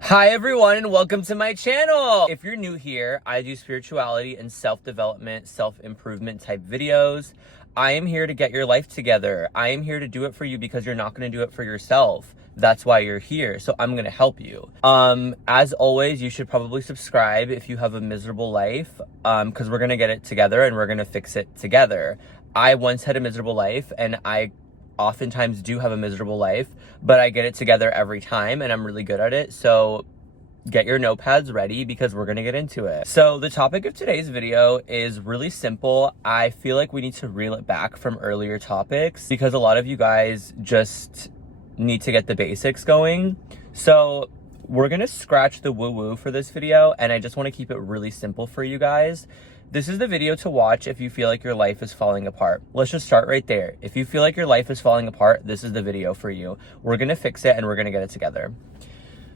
Hi everyone and welcome to my channel. If you're new here, I do spirituality and self-development, self-improvement type videos. I am here to get your life together. I am here to do it for you because you're not going to do it for yourself. That's why you're here. So I'm going to help you. As always, you should probably subscribe if you have a miserable life, because we're going to get it together and we're going to fix it together. I once had a miserable life and I oftentimes do have a miserable life, but I get it together every time and I'm really good at it. So get your notepads ready because we're gonna get into it. So the topic of today's video is really simple. I feel like we need to reel it back from earlier topics because a lot of you guys just need to get the basics going. So we're gonna scratch the woo-woo for this video and I just wanna keep it really simple for you guys. This is the video to watch if you feel like your life is falling apart. Let's just start right there. If you feel like your life is falling apart, this is the video for you. We're gonna fix it and we're gonna get it together.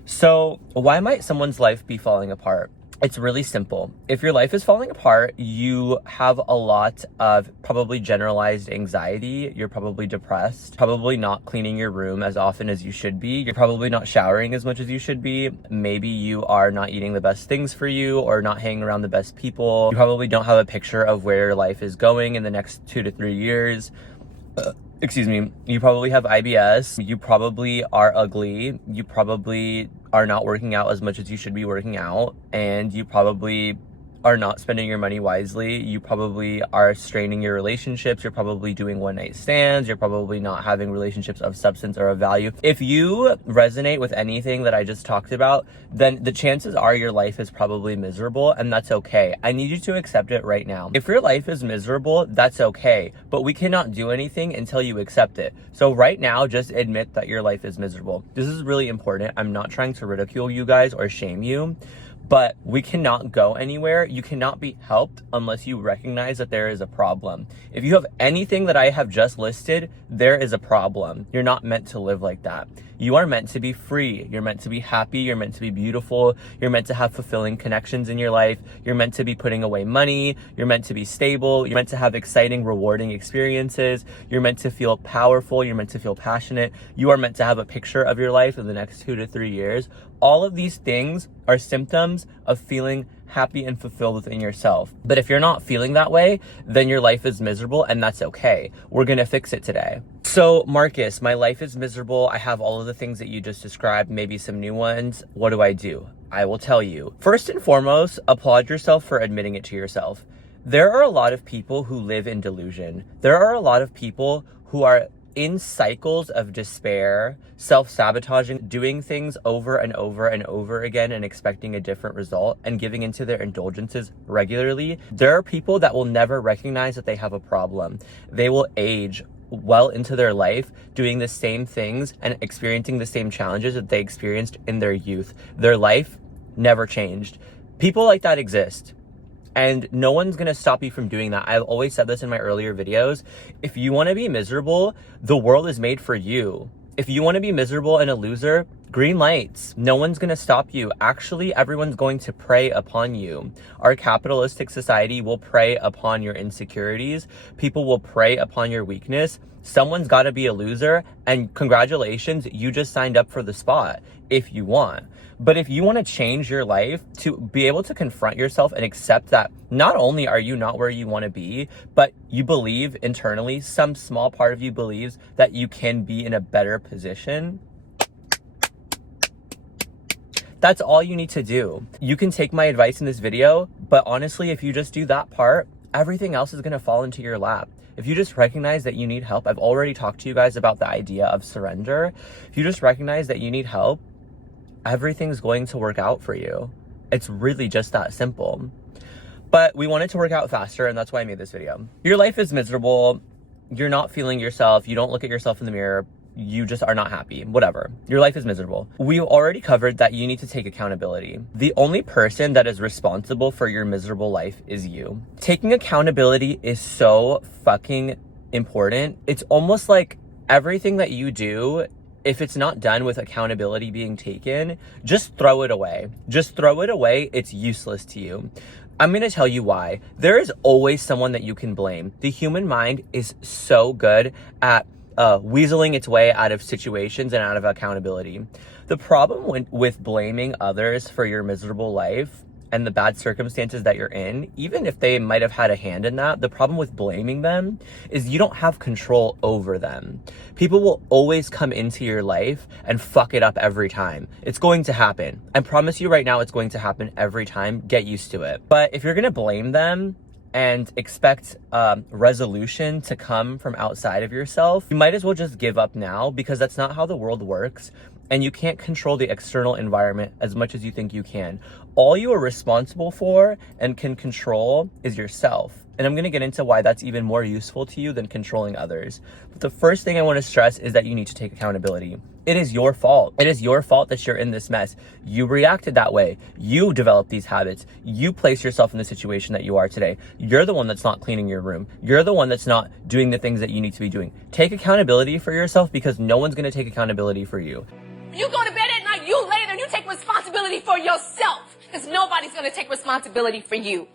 So why might someone's life be falling apart? It's really simple. If your life is falling apart, you have a lot of probably generalized anxiety. You're probably depressed, probably not cleaning your room as often as you should be. You're probably not showering as much as you should be. Maybe you are not eating the best things for you or not hanging around the best people. You probably don't have a picture of where your life is going in the next 2 to 3 years. Excuse me, you probably have IBS, you probably are ugly, you probably are not working out as much as you should be working out, and you probably are not spending your money wisely. You probably are straining your relationships. You're probably doing one-night stands. You're probably not having relationships of substance or of value. If you resonate with anything that I just talked about, then the chances are your life is probably miserable, and that's okay. I need you to accept it right now. If your life is miserable, that's okay, but we cannot do anything until you accept it. So right now, just admit that your life is miserable. This is really important. I'm not trying to ridicule you guys or shame you, but we cannot go anywhere. You cannot be helped unless you recognize that there is a problem. If you have anything that I have just listed, there is a problem. You're not meant to live like that. You are meant to be free. You're meant to be happy. You're meant to be beautiful. You're meant to have fulfilling connections in your life. You're meant to be putting away money. You're meant to be stable. You're meant to have exciting, rewarding experiences. You're meant to feel powerful. You're meant to feel passionate. You are meant to have a picture of your life in the next 2 to 3 years. All of these things are symptoms of feeling happy and fulfilled within yourself. But if you're not feeling that way, then your life is miserable, and that's okay. We're gonna fix it today. So Marcus, my life is miserable. I have all of the things that you just described, maybe some new ones. What do? I will tell you. First and foremost, applaud yourself for admitting it to yourself. There are a lot of people who live in delusion. There are a lot of people who are in cycles of despair, self-sabotaging, doing things over and over and over again and expecting a different result and giving into their indulgences regularly. There are people that will never recognize that they have a problem. They will age well into their life doing the same things and experiencing the same challenges that they experienced in their youth. Their life never changed. People like that exist. And no one's gonna stop you from doing that. I've always said this in my earlier videos. If you wanna be miserable, the world is made for you. If you wanna be miserable and a loser, green lights. No one's gonna stop you. Actually, everyone's going to prey upon you. Our capitalistic society will prey upon your insecurities. People will prey upon your weakness. Someone's gotta be a loser, and congratulations, you just signed up for the spot if you want. But if you want to change your life, to be able to confront yourself and accept that not only are you not where you want to be, but you believe internally, some small part of you believes that you can be in a better position, that's all you need to do. You can take my advice in this video, but honestly, if you just do that part, everything else is going to fall into your lap. If you just recognize that you need help, I've already talked to you guys about the idea of surrender. If you just recognize that you need help, everything's going to work out for you. It's really just that simple. But we want it to work out faster, and that's why I made this video. Your life is miserable. You're not feeling yourself. You don't look at yourself in the mirror. You just are not happy. Whatever. Your life is miserable. We've already covered that you need to take accountability. The only person that is responsible for your miserable life is you. Taking accountability is so fucking important. It's almost like everything that you do, if it's not done with accountability being taken, just throw it away. Just throw it away. It's useless to you. I'm going to tell you why. There is always someone that you can blame. The human mind is so good at weaseling its way out of situations and out of accountability. The problem with blaming others for your miserable life and the bad circumstances that you're in, even if they might have had a hand in that, the problem with blaming them is you don't have control over them. People will always come into your life and fuck it up every time. It's going to happen. I promise you right now, it's going to happen every time. Get used to it. But if you're gonna blame them and expect resolution to come from outside of yourself, you might as well just give up now, because that's not how the world works. And you can't control the external environment as much as you think you can. All you are responsible for and can control is yourself. And I'm gonna get into why that's even more useful to you than controlling others. But the first thing I wanna stress is that you need to take accountability. It is your fault. It is your fault that you're in this mess. You reacted that way. You developed these habits. You place yourself in the situation that you are today. You're the one that's not cleaning your room. You're the one that's not doing the things that you need to be doing. Take accountability for yourself, because no one's gonna take accountability for you. You go to bed at night, you lay there, and you take responsibility for yourself, because nobody's going to take responsibility for you.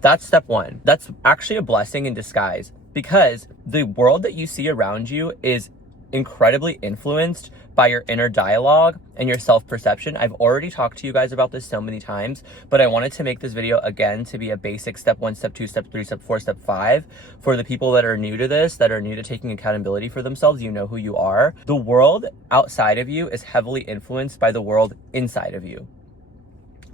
That's step one. That's actually a blessing in disguise, because the world that you see around you is incredibly influenced by your inner dialogue and your self-perception. I've already talked to you guys about this so many times, but I wanted to make this video again to be a basic step 1, step 2, step 3, step 4, step 5 for the people that are new to this, that are new to taking accountability for themselves. You know who you are. The world outside of you is heavily influenced by the world inside of you.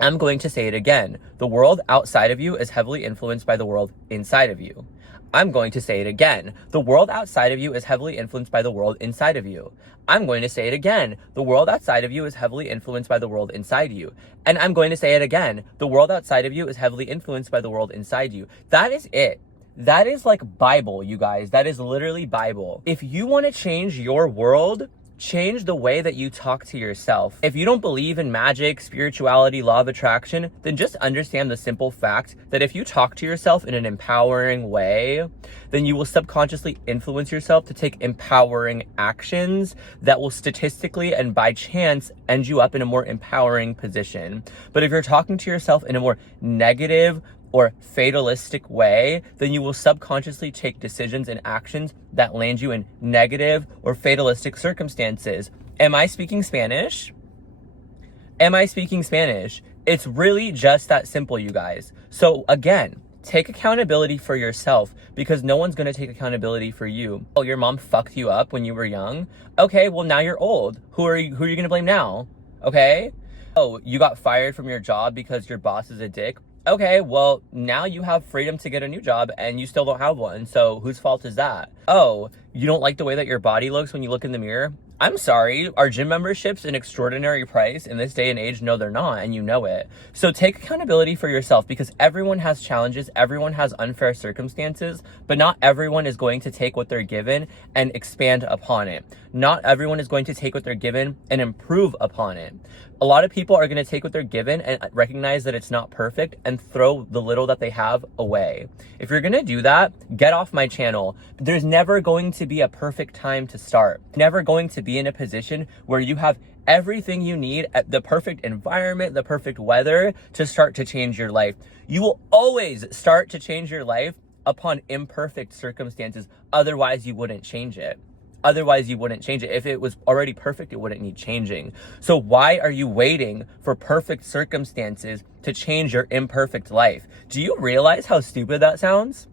I'm going to say it again. The world outside of you is heavily influenced by the world inside of you. I'm going to say it again. The world outside of you is heavily influenced by the world inside of you. I'm going to say it again. The world outside of you is heavily influenced by the world inside you. And I'm going to say it again. The world outside of you is heavily influenced by the world inside you. That is it. That is like Bible, you guys. That is literally Bible. If you want to change your world, change the way that you talk to yourself. If you don't believe in magic, spirituality, law of attraction, then just understand the simple fact that if you talk to yourself in an empowering way, then you will subconsciously influence yourself to take empowering actions that will statistically and by chance end you up in a more empowering position. But if you're talking to yourself in a more negative or fatalistic way, then you will subconsciously take decisions and actions that land you in negative or fatalistic circumstances. Am I speaking Spanish? Am I speaking Spanish? It's really just that simple, you guys. So again, take accountability for yourself, because no one's gonna take accountability for you. Oh, your mom fucked you up when you were young? Okay, well now you're old. Who are you gonna blame now? Okay? Oh, you got fired from your job because your boss is a dick? Okay, well, now you have freedom to get a new job and you still don't have one. So whose fault is that? Oh, you don't like the way that your body looks when you look in the mirror? I'm sorry, are gym memberships an extraordinary price in this day and age? No, they're not, and you know it. So take accountability for yourself, because everyone has challenges, everyone has unfair circumstances, but not everyone is going to take what they're given and expand upon it. Not everyone is going to take what they're given and improve upon it. A lot of people are going to take what they're given and recognize that it's not perfect and throw the little that they have away. If you're going to do that, get off my channel. There's never going to be a perfect time to start. Never going to be in a position where you have everything you need, at the perfect environment, the perfect weather to start to change your life. You will always start to change your life upon imperfect circumstances. Otherwise, you wouldn't change it. Otherwise, you wouldn't change it. If it was already perfect, it wouldn't need changing. So why are you waiting for perfect circumstances to change your imperfect life? Do you realize how stupid that sounds?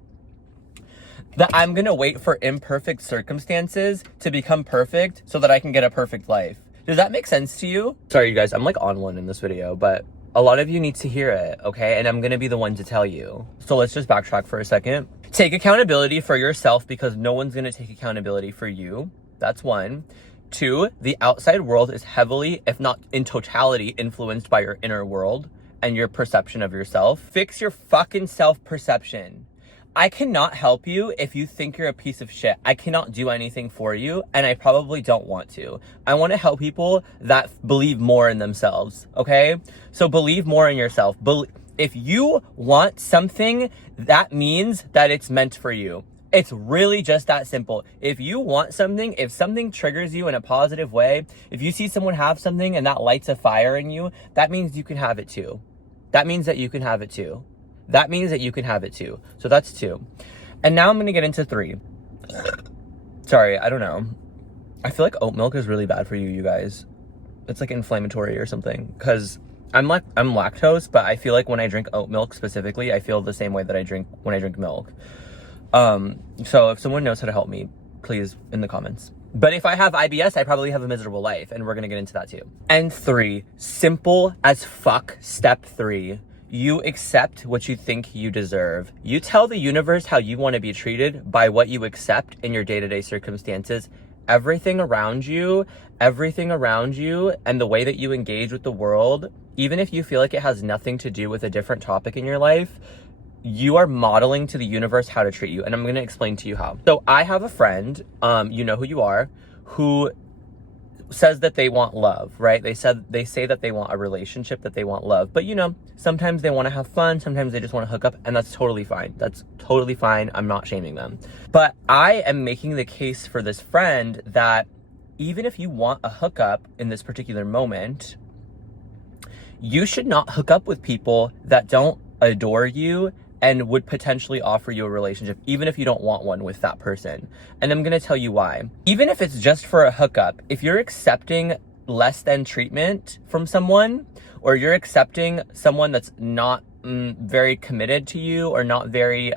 That I'm gonna wait for imperfect circumstances to become perfect so that I can get a perfect life. Does that make sense to you? Sorry, you guys, I'm like on one in this video, but a lot of you need to hear it, okay? And I'm gonna be the one to tell you. So let's just backtrack for a second. Take accountability for yourself, because no one's gonna take accountability for you. That's one. 2, the outside world is heavily, if not in totality, influenced by your inner world and your perception of yourself. Fix your fucking self-perception. I cannot help you if you think you're a piece of shit. I cannot do anything for you, and I probably don't want to. I want to help people that believe more in themselves, okay? So believe more in yourself. If you want something, that means that it's meant for you. It's really just that simple. If you want something, if something triggers you in a positive way, if you see someone have something and that lights a fire in you, that means you can have it too. That means that you can have it too. that means that you can have it too. So that's 2. And now I'm gonna get into 3. Sorry, I don't know. I feel like oat milk is really bad for you, you guys. It's like inflammatory or something. Cause I'm lactose, but I feel like when I drink oat milk specifically, I feel the same way that I drink when I drink milk. So if someone knows how to help me, please in the comments. But if I have IBS, I probably have a miserable life, and we're gonna get into that too. And 3, simple as fuck, step 3. You accept what you think you deserve. You tell the universe how you want to be treated by what you accept in your day-to-day circumstances. Everything around you, and the way that you engage with the world, even if you feel like it has nothing to do with a different topic in your life, you are modeling to the universe how to treat you. And I'm going to explain to you how. So I have a friend, you know who you are, who says that they want love, right? They say that they want a relationship, that they want love. But you know, sometimes they want to have fun, sometimes they just want to hook up, and that's totally fine. That's totally fine. I'm not shaming them. But I am making the case for this friend that even if you want a hookup in this particular moment, you should not hook up with people that don't adore you and would potentially offer you a relationship, even if you don't want one with that person. And I'm gonna tell you why. Even if it's just for a hookup, if you're accepting less than treatment from someone, or you're accepting someone that's not very committed to you, or not very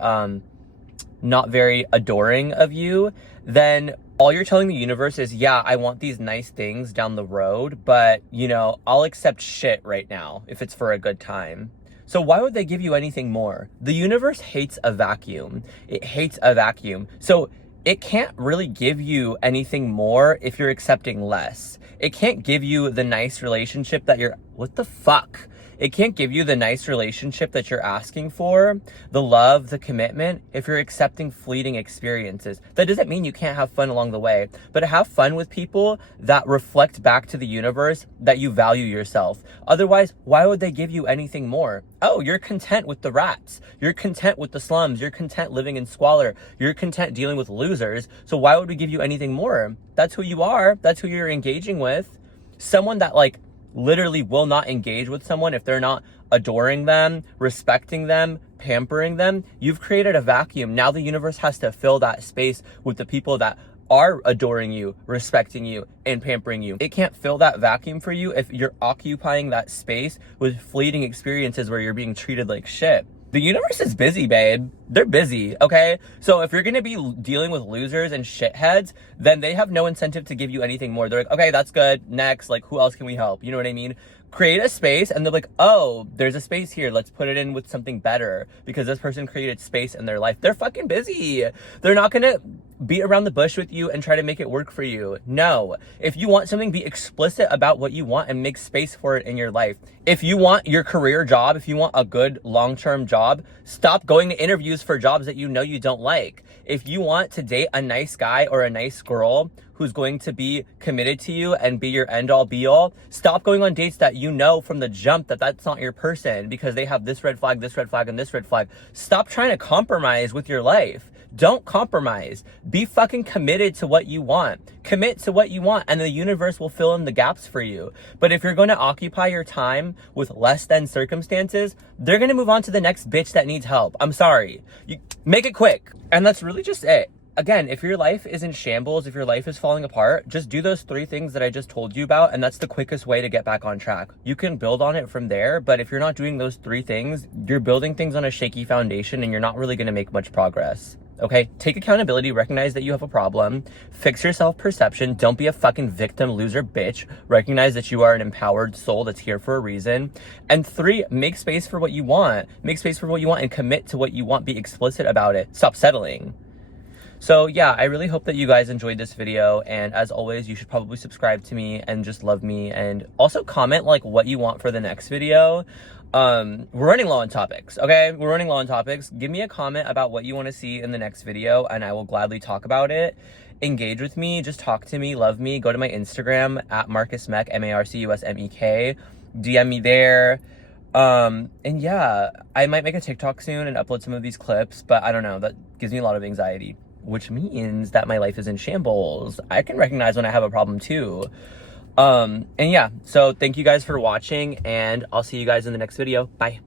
adoring of you, then all you're telling the universe is, yeah, I want these nice things down the road, but you know, I'll accept shit right now if it's for a good time. So why would they give you anything more? The universe hates a vacuum. It hates a vacuum. So it can't really give you anything more if you're accepting less. It can't give you the nice relationship that you're, what the fuck? It can't give you the nice relationship that you're asking for, the love, the commitment, if you're accepting fleeting experiences. That doesn't mean you can't have fun along the way, but have fun with people that reflect back to the universe that you value yourself. Otherwise, why would they give you anything more? Oh, you're content with the rats. You're content with the slums. You're content living in squalor. You're content dealing with losers. So why would we give you anything more? That's who you are. That's who you're engaging with. Someone that literally will not engage with someone if they're not adoring them, respecting them, pampering them. You've created a vacuum. Now the universe has to fill that space with the people that are adoring you, respecting you, and pampering you. It can't fill that vacuum for you if you're occupying that space with fleeting experiences where you're being treated like shit. The universe is busy, babe. They're busy, okay? So if you're gonna be dealing with losers and shitheads, then they have no incentive to give you anything more. They're like, okay, that's good. Next, who else can we help? You know what I mean? Create a space and they're like, oh, there's a space here. Let's put it in with something better because this person created space in their life. They're fucking busy. They're not gonna beat around the bush with you and try to make it work for you. No. If you want something, be explicit about what you want and make space for it in your life. If you want your career job, if you want a good long-term job, stop going to interviews for jobs that you know you don't like. If you want to date a nice guy or a nice girl who's going to be committed to you and be your end-all be-all, stop going on dates that you know from the jump that that's not your person because they have this red flag, and this red flag. Stop trying to compromise with your life. Don't compromise. Be fucking committed to what you want. Commit to what you want and the universe will fill in the gaps for you. But if you're going to occupy your time with less than circumstances, they're going to move on to the next bitch that needs help. I'm sorry. You make it quick. And that's really just it. Again, if your life is in shambles, if your life is falling apart, just do those 3 things that I just told you about, and that's the quickest way to get back on track. You can build on it from there, but if you're not doing those 3 things, you're building things on a shaky foundation and you're not really going to make much progress. Okay? Take accountability, recognize that you have a problem, fix your self-perception, don't be a fucking victim, loser, bitch, recognize that you are an empowered soul that's here for a reason, and 3, make space for what you want. Make space for what you want and commit to what you want, be explicit about it. Stop settling. So yeah, I really hope that you guys enjoyed this video, and as always, you should probably subscribe to me and just love me, and also comment what you want for the next video. We're running low on topics, okay? We're running low on topics. Give me a comment about what you want to see in the next video, and I will gladly talk about it. Engage with me, just talk to me, love me. Go to my Instagram at MarcusMek, MarcusMek. DM me there. And yeah, I might make a TikTok soon and upload some of these clips, but I don't know, that gives me a lot of anxiety, which means that my life is in shambles. I can recognize when I have a problem too. And yeah, so thank you guys for watching, and I'll see you guys in the next video. Bye.